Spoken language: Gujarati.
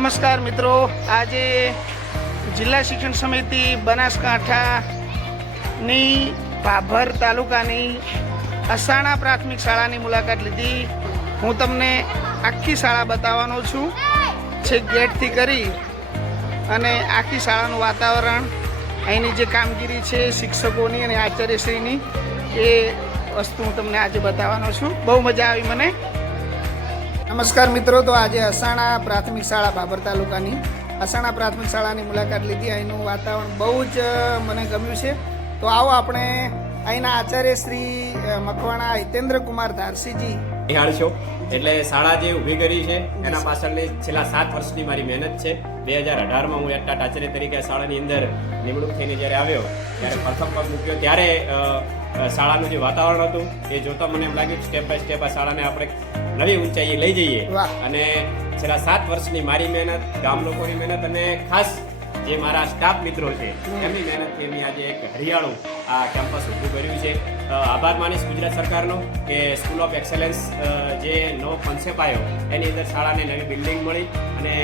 નમસ્કાર મિત્રો, આજે જિલ્લા શિક્ષણ સમિતિ બનાસકાંઠાની ભાભર તાલુકાની અસાણા પ્રાથમિક શાળાની મુલાકાત લીધી। હું તમને આખી શાળા બતાવવાનો છું, છેક ગેટથી કરી અને આખી શાળાનું વાતાવરણ, અહીંની જે કામગીરી છે શિક્ષકોની અને આચાર્યશ્રીની, એ વસ્તુ હું તમને આજે બતાવવાનો છું। બહુ મજા આવી મને। નમસ્કાર મિત્રો, તો આજે અસાણા પ્રાથમિક શાળા ભાભર તાલુકાની અસાણા પ્રાથમિક શાળાની મુલાકાત લીધી। અહીંનું વાતાવરણ બહુ જ મને ગમ્યું છે। તો આવો આપણે અહીંના આચાર્ય શ્રી મકવાણા હિતેન્દ્રકુમાર ધારસીજી નિહાળશો। એટલે શાળા જે ઊભી કરી છે એના પાછળની છેલ્લા 7 વર્ષની મારી મહેનત છે। 2018માં હું એટા આચાર્ય તરીકે શાળાની અંદર નિમણૂક થઈને જ્યારે આવ્યો ત્યારે પ્રથમ પગ મૂક્યો, ત્યારે શાળાનું જે વાતાવરણ હતું એ જોતા મને એમ લાગ્યું સ્ટેપ બાય સ્ટેપ આ શાળાને આપણે નવી ઊંચાઈએ લઈ જઈએ। અને છેલ્લા 7 વર્ષની મારી મહેનત, ગામ લોકોની મહેનત અને ખાસ જે મારા સ્ટાફ મિત્રો છે એમની મહેનતથી એમની આજે એક હરિયાળું આ કેમ્પસ ઊભું કર્યું છે। આભાર માનીશ ગુજરાત સરકારનો કે સ્કૂલ ઓફ એક્સેલન્સ જે નવો કોન્સેપ્ટ આવ્યો એની અંદર શાળાને નવી બિલ્ડિંગ મળી અને